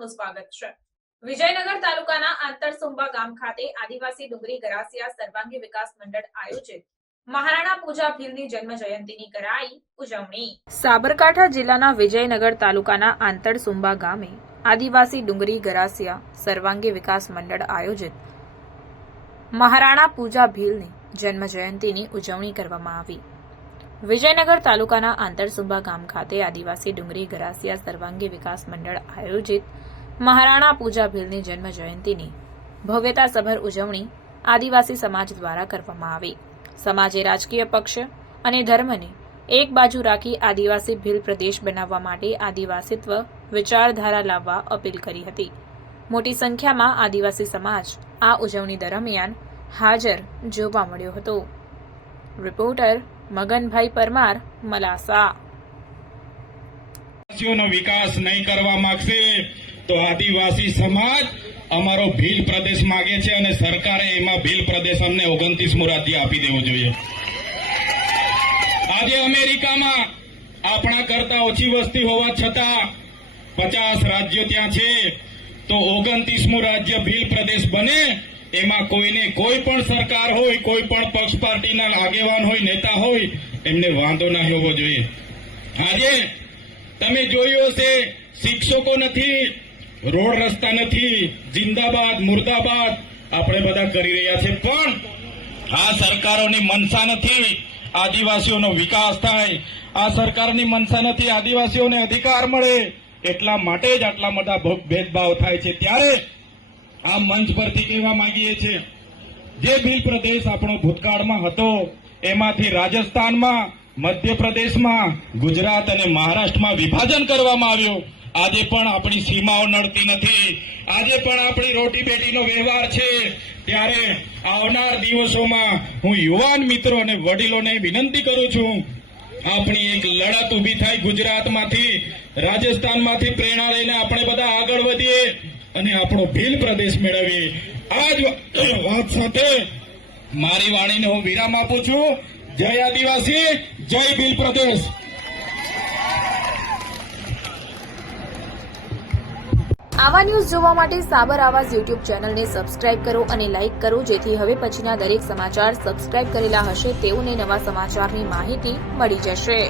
આપનું સ્વાગત છે। વિજયનગર તાલુકાના આંતરસુંબા ગામ ખાતે આદિવાસી ડુંગરી ગરાસિયા સર્વાંગી વિકાસ મંડળ આયોજિત મહારાણા પૂજા ભીલની જન્મ જયંતિની કરાઈ ઉજવણી। સાબરકાંઠા જિલ્લાના વિજયનગર તાલુકાના આંતરસુંબા ગામે આદિવાસી ડુંગરી ગરાસિયા સર્વાંગી વિકાસ મંડળ આયોજિત મહારાણા પૂજા ભીલની જન્મ જયંતિની ઉજવણી કરવામાં આવી। વિજયનગર તાલુકાના આંતરસુંબા ગામ ખાતે આદિવાસી ડુંગરી ગરાસિયા સર્વાંગી વિકાસ મંડળ આયોજિત મહારાણા પૂજા ભીલની જન્મ જયંતિની ભવ્યતાસભર ઉજવણી આદિવાસી સમાજ દ્વારા કરવામાં આવી। સમાજે રાજકીય પક્ષ અને ધર્મને એક બાજુ રાખી આદિવાસી ભીલ પ્રદેશ બનાવવા માટે આદિવાસીત્વ વિચારધારા લાવવા અપીલ કરી હતી। મોટી સંખ્યામાં આદિવાસી સમાજ આ ઉજવણી દરમિયાન હાજર જોવા મળ્યો હતો। રિપોર્ટર મગનભાઈ પરમાર, મલાસા। આદિવાસીઓનો વિકાસ નહીં કરવા માંગશે તો આદિવાસી સમાજ અમારો ભીલ પ્રદેશ માંગે છે અને સરકારે એમાં ભીલ પ્રદેશ અમને 29મું રાજ્ય આપી દેવું જોઈએ। આજે અમેરિકામાં આપણા કરતા ઓછી વસ્તી હોવા છતાં 50 રાજ્યો ત્યાં છે, તો 29મું રાજ્ય ભીલ પ્રદેશ બને એમાં કોઈને કોઈ પણ સરકાર હોય, કોઈ પણ પક્ષ પાર્ટીના આગેવાન હોય, નેતા હોય, એમને વાંધો ના હોવો જોઈએ। આજે તમે જોયું હશે, શિક્ષકો નથી, રોડ રસ્તા નથી, જિંદાબાદ મુર્દાબાદ આપણે બધા કરી રહ્યા છે, પણ આ સરકારોની મનસા નથી આદિવાસીઓનો વિકાસ થાય, આ સરકારની મનસા નથી આદિવાસીઓને અધિકાર મળે, એટલા માટે જ આટલા બધા ભેદભાવ થાય છે। ત્યારે આ મંચ પરથી કહેવા માંગીએ છીએ, જે ભીલ પ્રદેશ આપણો ભૂતકાળમાં હતો એમાંથી રાજસ્થાનમાં, મધ્યપ્રદેશમાં, ગુજરાત અને મહારાષ્ટ્રમાં વિભાજન કરવામાં આવ્યું। આજે પણ આપણી સીમાઓ નડતી નથી, આજે પણ આપણી રોટી બેટીનો વ્યવહાર છે। ત્યારે આવનાર દિવસોમાં હું યુવાન મિત્રો અને વડીલોને વિનંતી કરું છું, આપણી એક લડત ઊભી થાય, ગુજરાતમાંથી, રાજસ્થાનમાંથી પ્રેરણા લઈને આપણે બધા આગળ વધીએ અને આપણો ભીલ પ્રદેશ મેળવીએ। આ જ વાત સાથે મારી વાણીને હું વિરામ આપું છું। જય આદિવાસી, જય ભીલ પ્રદેશ। આવા ન્યૂઝ જોવા માટે સાબર આવાજ યુટ્યુબ ચેનલને સબસ્ક્રાઇબ કરો અને લાઇક કરો, જેથી હવે પછીના દરેક સમાચાર સબસ્ક્રાઇબ કરેલા હશે તેઓને નવા સમાચારની માહિતી મળી જશે।